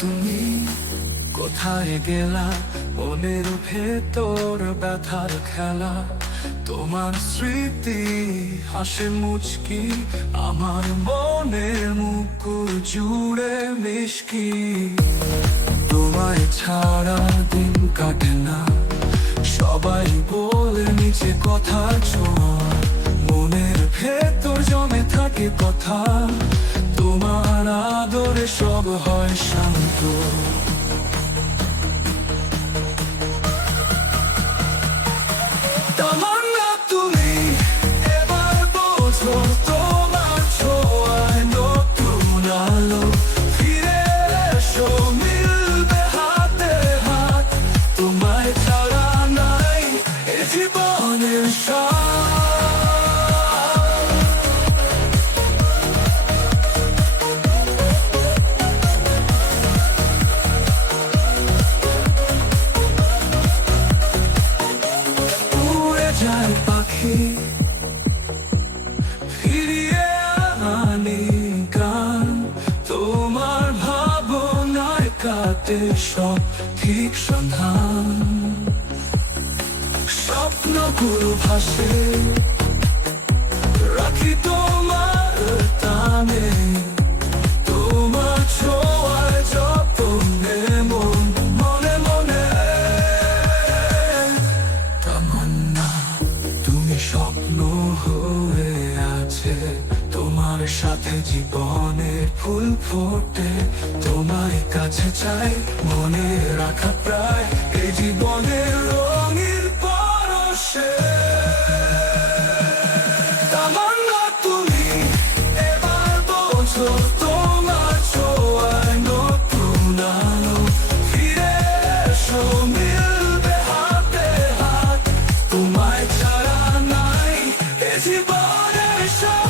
তুমি কোথায় গেলা, মনের ভেতর ব্যথার খেলা। তোমার স্মৃতি হাসে মুচকি, আমার মনের মুকুল জুড়ে মিশকি। তোমায় ছাড়া দিন কাটে না, সবাই বলে নিচে কথা ছোঁয়া। মনের ভেতর জমে থাকে কথা, তোমার আদরে সব হয় শান্ত। তামান্না তুমি এবার বোঝো, তোমার ছোঁয়ায় নতুন আলো। ফিরে এসো, মিলবে হাতে হাত, তোমায় ছাড়া নাই এ জীবনের স্বাদ। উড়ে যায় পাখি, ফিরিয়ে আনি গান। তোমার ভাবনায় কাটে সব ঠিক সন্ধান। স্বপ্নগুলো ভাসে, রাখি তোমার টানে। তোমার ছোঁয়ায় যতনে মন মনে মনে। তামান্না তুমি স্বপ্ন হয়ে আছে, তোমার সাথে জীবনের ফুল ফোটে। তোমায় কাছে চাই, মনে রাখা প্রায় এই জীবনের রঙের পরশে। তামান্না তুমি এবার বোঝো, তোমার ছোঁয়ায় নতুন আলো। ফিরে এসো, মিলবে হাতে হাত, তোমায় ছাড়া নাই এ জীবনের স্বাদ।